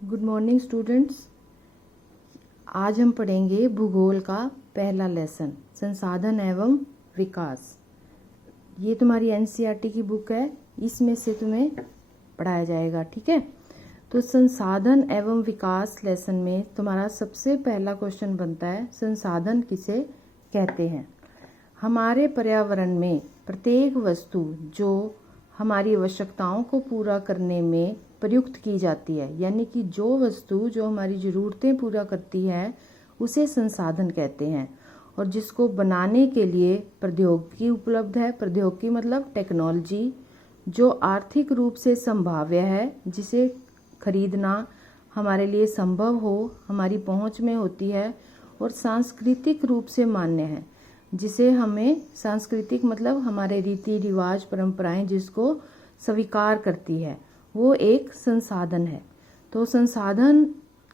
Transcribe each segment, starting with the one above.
Good morning students. आज हम पढ़ेंगे भूगोल का पहला लेसन, संसाधन एवं विकास। ये तुम्हारी एनसीईआरटी की बुक है, इसमें से तुम्हें पढ़ाया जाएगा। ठीक है, तो संसाधन एवं विकास लेसन में तुम्हारा सबसे पहला क्वेश्चन बनता है, संसाधन किसे कहते हैं। हमारे पर्यावरण में प्रत्येक वस्तु जो हमारी आवश्यकताओं को पूरा करने में प्रयुक्त की जाती है, यानी कि जो वस्तु जो हमारी ज़रूरतें पूरा करती है उसे संसाधन कहते हैं। और जिसको बनाने के लिए प्रौद्योगिकी उपलब्ध है, प्रौद्योगिकी मतलब टेक्नोलॉजी, जो आर्थिक रूप से संभाव्य है, जिसे खरीदना हमारे लिए संभव हो, हमारी पहुंच में होती है, और सांस्कृतिक रूप से मान्य है, जिसे हमें सांस्कृतिक मतलब हमारे रीति रिवाज परंपराएं जिसको स्वीकार करती है, वो एक संसाधन है। तो संसाधन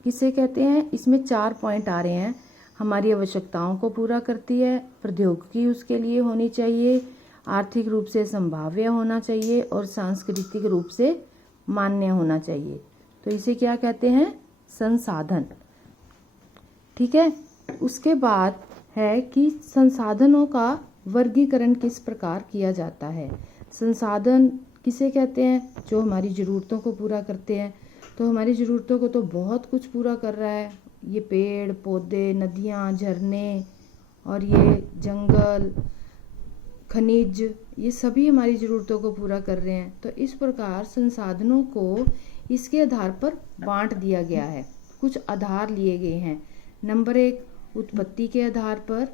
किसे कहते हैं, इसमें 4 पॉइंट आ रहे हैं। हमारी आवश्यकताओं को पूरा करती है, प्रौद्योगिकी उसके लिए होनी चाहिए, आर्थिक रूप से संभाव्य होना चाहिए, और सांस्कृतिक रूप से मान्य होना चाहिए। तो इसे क्या कहते हैं, संसाधन। ठीक है, उसके बाद है कि संसाधनों का वर्गीकरण किस प्रकार किया जाता है। संसाधन किसे कहते हैं, जो हमारी ज़रूरतों को पूरा करते हैं। तो हमारी ज़रूरतों को तो बहुत कुछ पूरा कर रहा है, ये पेड़ पौधे, नदियाँ, झरने, और ये जंगल, खनिज, ये सभी हमारी ज़रूरतों को पूरा कर रहे हैं। तो इस प्रकार संसाधनों को इसके आधार पर बांट दिया गया है, कुछ आधार लिए गए हैं। नंबर 1, उत्पत्ति के आधार पर,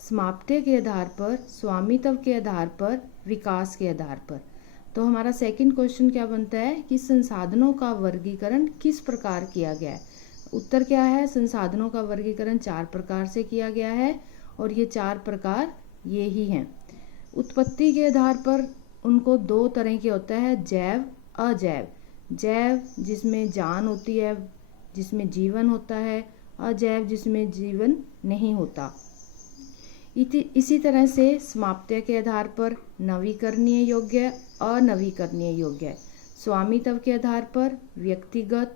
समाप्ति के आधार पर, स्वामित्व के आधार पर, विकास के आधार पर। तो हमारा सेकंड क्वेश्चन क्या बनता है कि संसाधनों का वर्गीकरण किस प्रकार किया गया है। उत्तर क्या है, संसाधनों का वर्गीकरण 4 प्रकार से किया गया है, और ये 4 प्रकार ये ही हैं। उत्पत्ति के आधार पर उनको 2 तरह के होता है, जैव अजैव। जैव जिसमें जान होती है, जिसमें जीवन होता है, अजैव जिसमें जीवन नहीं होता। इसी तरह से समाप्ति के आधार पर नवीकरणीय योग्य, अनवीकरणीय योग्य। स्वामित्व के आधार पर व्यक्तिगत,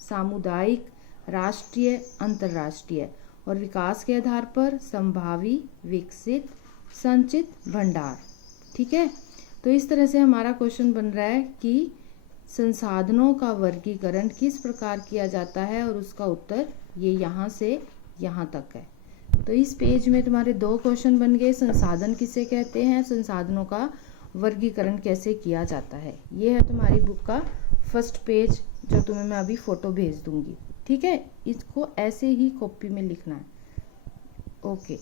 सामुदायिक, राष्ट्रीय, अंतर्राष्ट्रीय। और विकास के आधार पर संभावी, विकसित, संचित, भंडार। ठीक है, तो इस तरह से हमारा क्वेश्चन बन रहा है कि संसाधनों का वर्गीकरण किस प्रकार किया जाता है, और उसका उत्तर ये यहाँ से यहाँ तक है। तो इस पेज में तुम्हारे 2 क्वेश्चन बन गए, संसाधन किसे कहते हैं, संसाधनों का वर्गीकरण कैसे किया जाता है। ये है तुम्हारी बुक का फर्स्ट पेज, जो तुम्हें मैं अभी फ़ोटो भेज दूंगी। ठीक है, इसको ऐसे ही कॉपी में लिखना है। ओके।